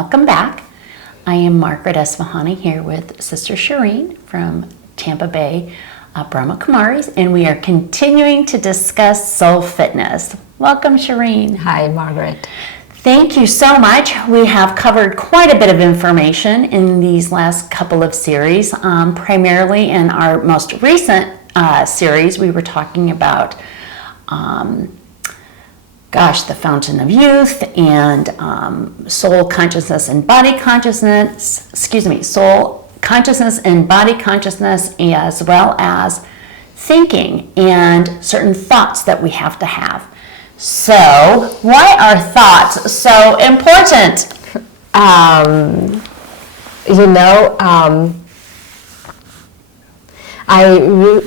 welcome back. I am Margaret Esfahani here with Sister Shireen from Tampa Bay, Brahma Kumaris, and we are continuing to discuss soul fitness. Welcome, Shireen. Hi, Margaret. Thank you so much. We have covered quite a bit of information in these last couple of series. Primarily in our most recent series, we were talking about the fountain of youth and soul consciousness and body consciousness, soul consciousness and body consciousness, as well as thinking and certain thoughts that we have to have. So, why are thoughts so important? I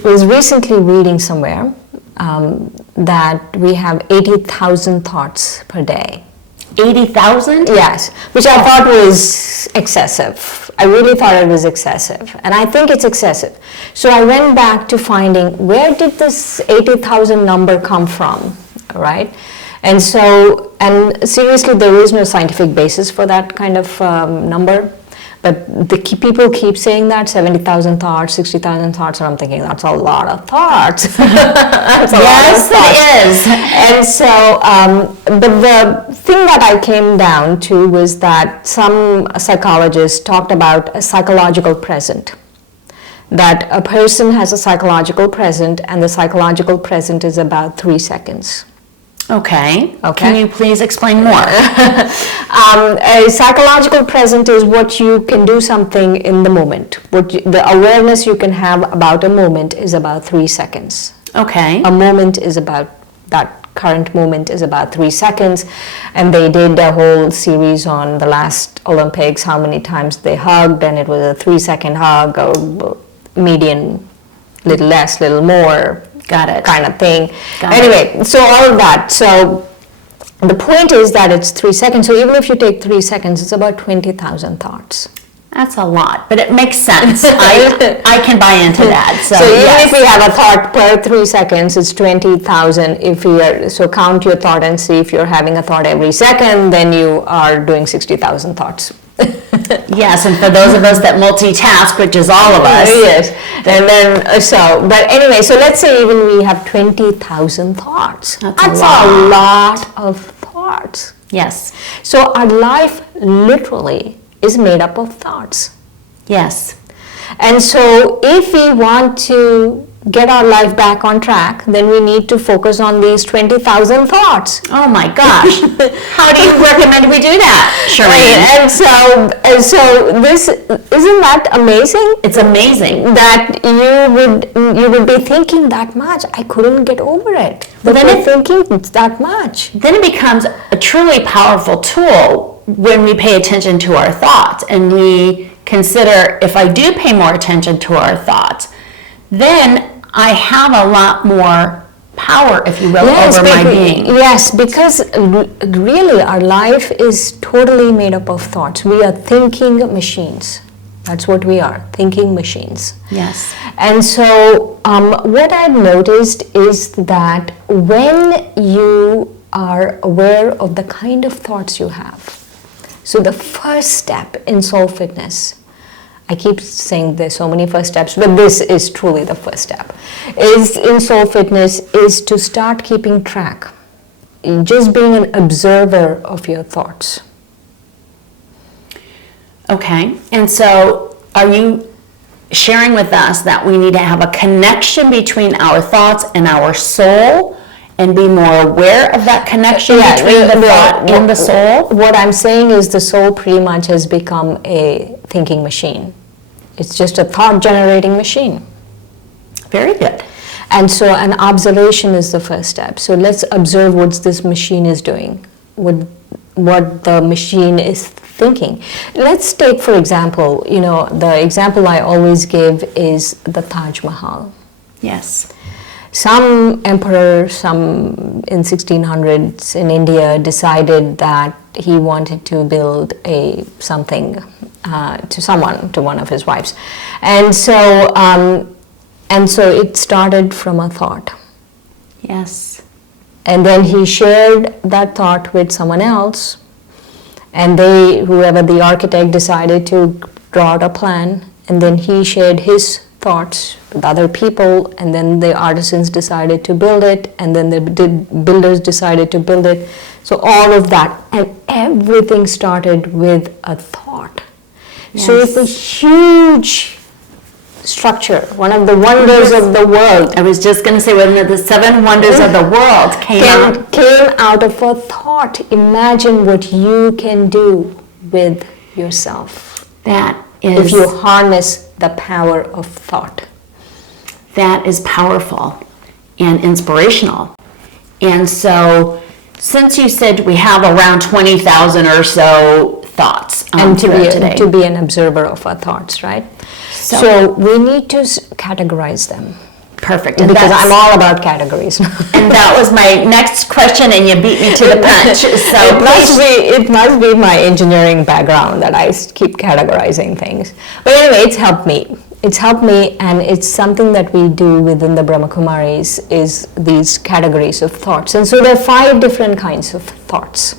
was recently reading somewhere that we have 80,000 thoughts per day. 80,000? Yes, which I thought was excessive. I really thought it was excessive, and I think it's excessive. So I went back to finding, where did this 80,000 number come from, right? And seriously, there is no scientific basis for that kind of number. But people keep saying that 70,000 thoughts, 60,000 thoughts, and I'm thinking that's a lot of thoughts. Yes, it is. And so, but the thing that I came down to was that some psychologists talked about a psychological present. That a person has a psychological present, and the psychological present is about 3 seconds. Okay. Can you please explain more? A psychological present is what you can do something in the moment. The awareness you can have about a moment is about 3 seconds. Okay. A moment is about, that current moment is about 3 seconds. And they did a whole series on the last Olympics, how many times they hugged, and it was a 3-second hug, or median, little less, little more. Got it. Kind of thing. Got so all of that. So the point is that it's 3 seconds. So even if you take 3 seconds, it's about 20,000 thoughts. That's a lot, but it makes sense. I can buy into that. So even if we have a thought per 3 seconds, it's 20,000. So count your thought and see if you're having a thought every second, then you are doing 60,000 thoughts. Yes, and for those of us that multitask, which is all of us. Yes, and then but anyway, so let's say even we have 20,000 thoughts. That's a lot of thoughts. Yes. So our life literally is made up of thoughts. Yes. And so if we want to get our life back on track, then we need to focus on these 20,000 thoughts. Oh my gosh. How do you recommend we do that, Shireen? And so this, isn't that amazing? It's amazing that you would be thinking that much. I couldn't get over it. But then thinking that much. Then it becomes a truly powerful tool when we pay attention to our thoughts, and we consider, if I do pay more attention to our thoughts, then I have a lot more power, if you will, over my being. Yes, because really our life is totally made up of thoughts. We are thinking machines. That's what we are, thinking machines. Yes. And so what I've noticed is that when you are aware of the kind of thoughts you have, so the first step in soul fitness, I keep saying there's so many first steps, but this is truly the first step, is in soul fitness, is to start keeping track, just being an observer of your thoughts. Okay. And so are you sharing with us that we need to have a connection between our thoughts and our soul, and be more aware of that connection between the thought and the soul? What I'm saying is the soul pretty much has become a thinking machine. It's just a thought-generating machine. Very good. And so an observation is the first step. So let's observe what this machine is doing, what the machine is thinking. Let's take, for example, the example I always give is the Taj Mahal. Yes. Some emperor, in 1600s in India, decided that he wanted to build something to one of his wives, and so it started from a thought. Yes. And then he shared that thought with someone else, And whoever the architect decided to draw out a plan, and then he shared his thoughts with other people, and then the artisans decided to build it, and then the builders decided to build it. So all of that, and everything started with a thought. Yes. So it's a huge structure, one of the wonders of the world. I was just going to say, one of the 7 wonders of the world came out of a thought. Imagine what you can do with yourself. That is, if you harness the power of thought. That is powerful and inspirational. And so, since you said we have around 20,000 or so thoughts, and to be an observer of our thoughts, right? So we need to categorize them. Perfect. And because I'm all about categories. And that was my next question, and you beat me to the punch. So it must be my engineering background that I keep categorizing things. But anyway, it's helped me. It's helped me, and it's something that we do within the Brahma Kumaris, is these categories of thoughts. And so there are 5 different kinds of thoughts.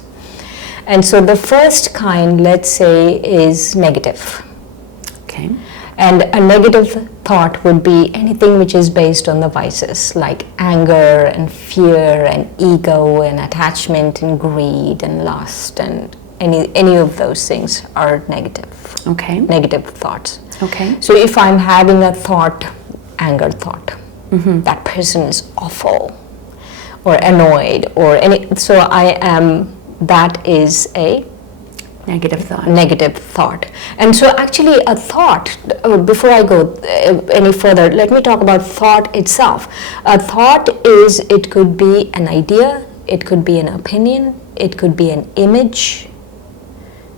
And so the first kind, let's say, is negative. Okay. And a negative thought would be anything which is based on the vices, like anger and fear and ego and attachment and greed and lust, and any of those things are negative. Okay. Negative thoughts. Okay. So if I'm having a thought, anger thought, that person is awful or annoyed or so that is a negative thought. And so actually a thought, before I go any further, let me talk about thought itself. A thought it could be an idea, it could be an opinion, it could be an image,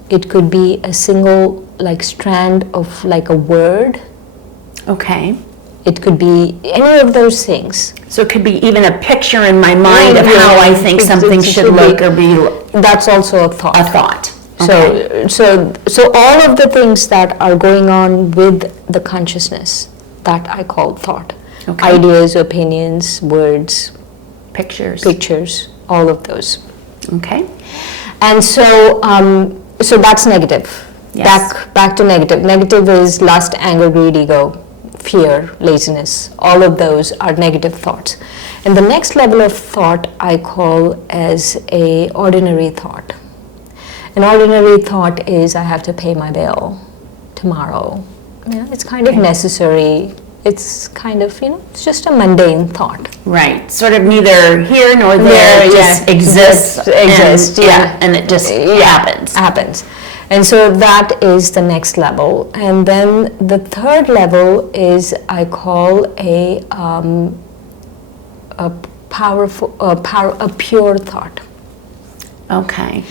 it could be a single strand of a word. Okay. It could be any of those things. So it could be even a picture in my mind of how I think something should look or be. That's also a thought. A thought. Okay. So all of the things that are going on with the consciousness, that I call thought. Okay. Ideas, opinions, words, pictures, all of those. Okay. And so that's negative. Yes. Back to negative. Negative is lust, anger, greed, ego, fear, laziness. All of those are negative thoughts. And the next level of thought I call as a ordinary thought. An ordinary thought is I have to pay my bill tomorrow. It's kind of necessary. It's kind of, it's just a mundane thought. Right. Sort of neither here nor there. It just exists. And it just happens. And so that is the next level. And then the third level is I call a pure thought. Okay.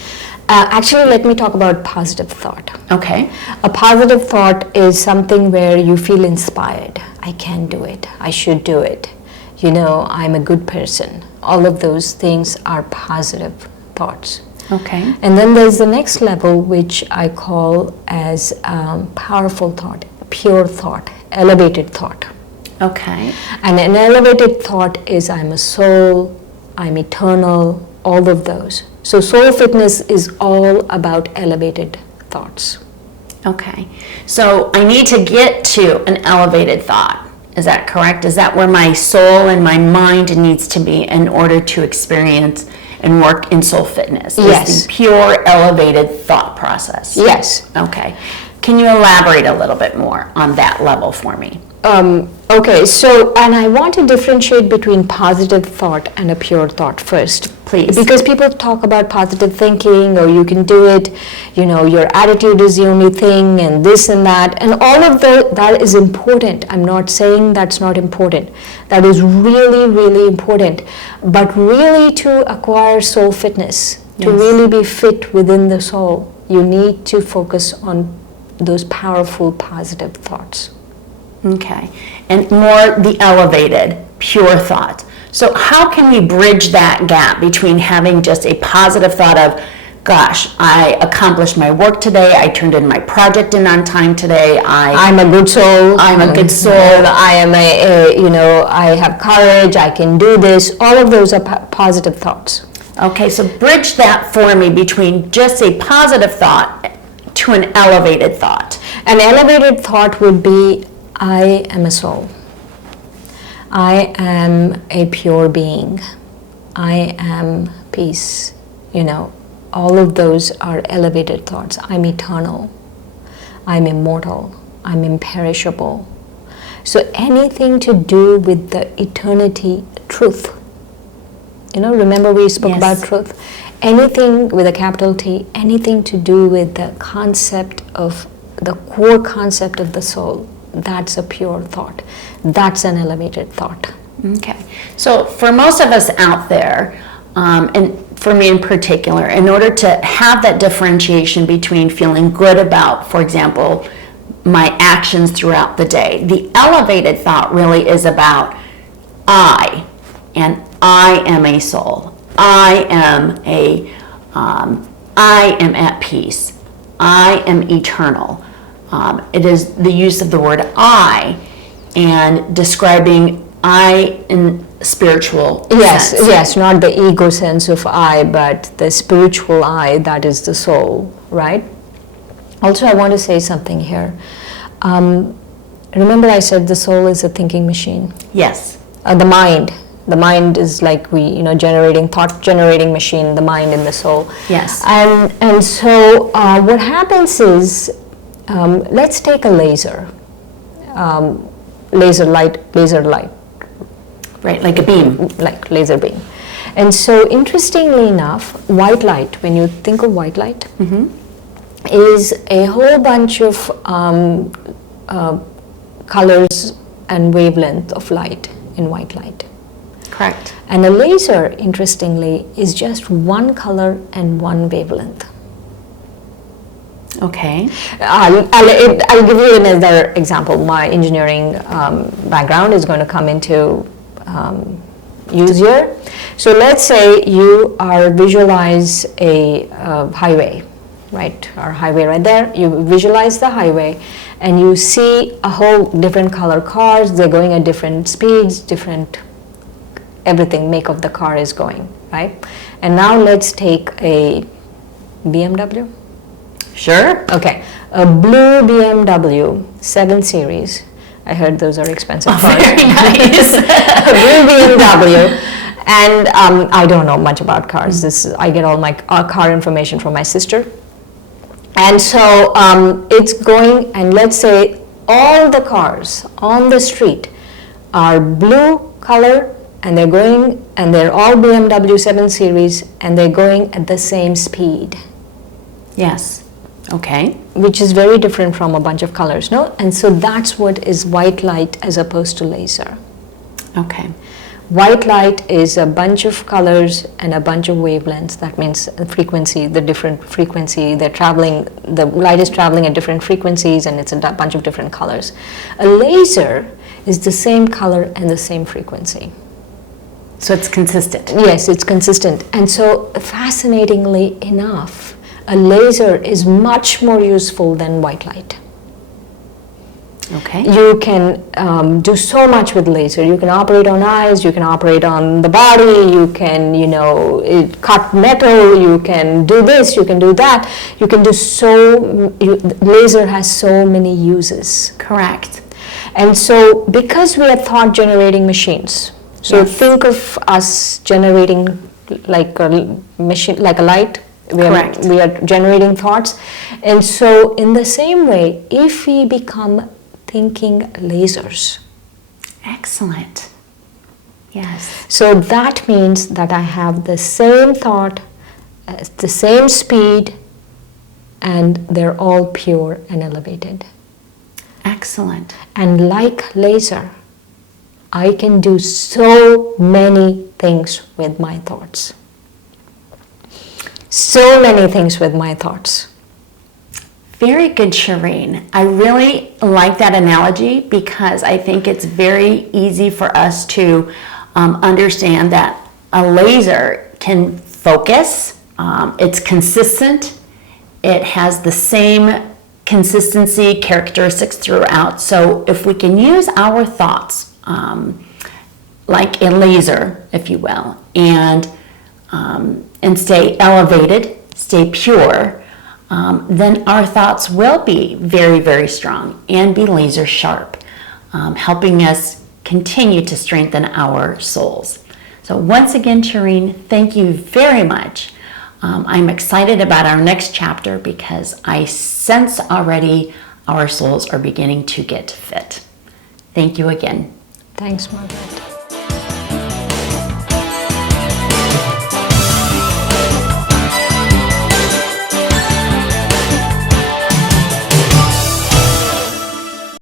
Actually, let me talk about positive thought. Okay. A positive thought is something where you feel inspired. I can do it. I should do it. I'm a good person. All of those things are positive thoughts. Okay. And then there's the next level, which I call as powerful thought, pure thought, elevated thought. Okay. And an elevated thought is I'm a soul, I'm eternal, all of those. So soul fitness is all about elevated thoughts. Okay. So I need to get to an elevated thought. Is that correct? Is that where my soul and my mind needs to be in order to experience and work in soul fitness? Yes. Is the pure elevated thought process? Yes. Okay. Can you elaborate a little bit more on that level for me? Okay, so, and I want to differentiate between positive thought and a pure thought first. Please. Because people talk about positive thinking, or you can do it, your attitude is the only thing, and this and that, and all of that is important. I'm not saying that's not important. That is really, really important. But really, to acquire soul fitness, to really be fit within the soul, you need to focus on those powerful positive thoughts. Okay. And more the elevated, pure thought. So how can we bridge that gap between having just a positive thought of, gosh, I accomplished my work today, I turned in my project in on time today, I'm a good soul, I am I have courage, I can do this, all of those are positive thoughts. Okay, so bridge that for me between just a positive thought to an elevated thought. An elevated thought would be, I am a soul. I am a pure being. I am peace. All of those are elevated thoughts. I'm eternal. I'm immortal. I'm imperishable. So anything to do with the eternity, truth. Remember we spoke about truth? Anything with a capital T, anything to do with the concept of, the core concept of the soul, that's a pure thought. That's an elevated thought. Okay. So for most of us out there, and for me in particular, in order to have that differentiation between feeling good about, for example, my actions throughout the day, the elevated thought really is about I am a soul. I am at peace. I am eternal. It is the use of the word I and describing I in spiritual sense. Yes, not the ego sense of I, but the spiritual I, that is the soul, right? Also, I want to say something here. Remember I said the soul is a thinking machine? Yes. The mind is like thought generating machine, the mind and the soul. Yes. And so what happens is, let's take a laser light. Right, like a beam. Like laser beam. And so interestingly enough, white light, when you think of white light, is a whole bunch of colors and wavelength of light in white light. Correct. And a laser, interestingly, is just one color and one wavelength. Okay. I'll give you another example. My engineering background is going to come into use here. So let's say you visualize a highway, right? Our highway right there. You visualize the highway and you see a whole different color cars. They're going at different speeds, different everything make of the car is going, right? And now let's take a BMW. Sure. Okay, a blue BMW 7 Series. I heard those are expensive cars. Very nice. A blue BMW. And I don't know much about cars. I get all my car information from my sister. And so it's going, and let's say all the cars on the street are blue color, and they're going, and they're all BMW 7 Series, and they're going at the same speed. Yes. Okay. Which is very different from a bunch of colors, no? And so that's what is white light as opposed to laser. Okay. White light is a bunch of colors and a bunch of wavelengths. That means the frequency, the different frequency, they're traveling, the light is traveling at different frequencies, and it's a bunch of different colors. A laser is the same color and the same frequency. So it's consistent. Yes, it's consistent. And so fascinatingly enough, a laser is much more useful than white light. Okay. You can do so much with laser. You can operate on eyes, you can operate on the body, you can, cut metal, you can do this, you can do that. You can do laser has so many uses. Correct. And so because we are thought generating machines, so Yes. think of us generating like a machine, like a light. Correct. We are generating thoughts. And so in the same way, if we become thinking lasers. Excellent. Yes. So that means that I have the same thought, the same speed, and they're all pure and elevated. Excellent. And like laser, I can do so many things with my thoughts. So many things with my thoughts. Very good, Shireen. I really like that analogy because I think it's very easy for us to understand that a laser can focus, it's consistent, it has the same consistency characteristics throughout. So if we can use our thoughts like a laser, if you will, and and stay elevated, stay pure, then our thoughts will be very, very strong and be laser sharp, helping us continue to strengthen our souls. So once again, Shireen, thank you very much. I'm excited about our next chapter because I sense already our souls are beginning to get fit. Thank you again. Thanks, Margaret.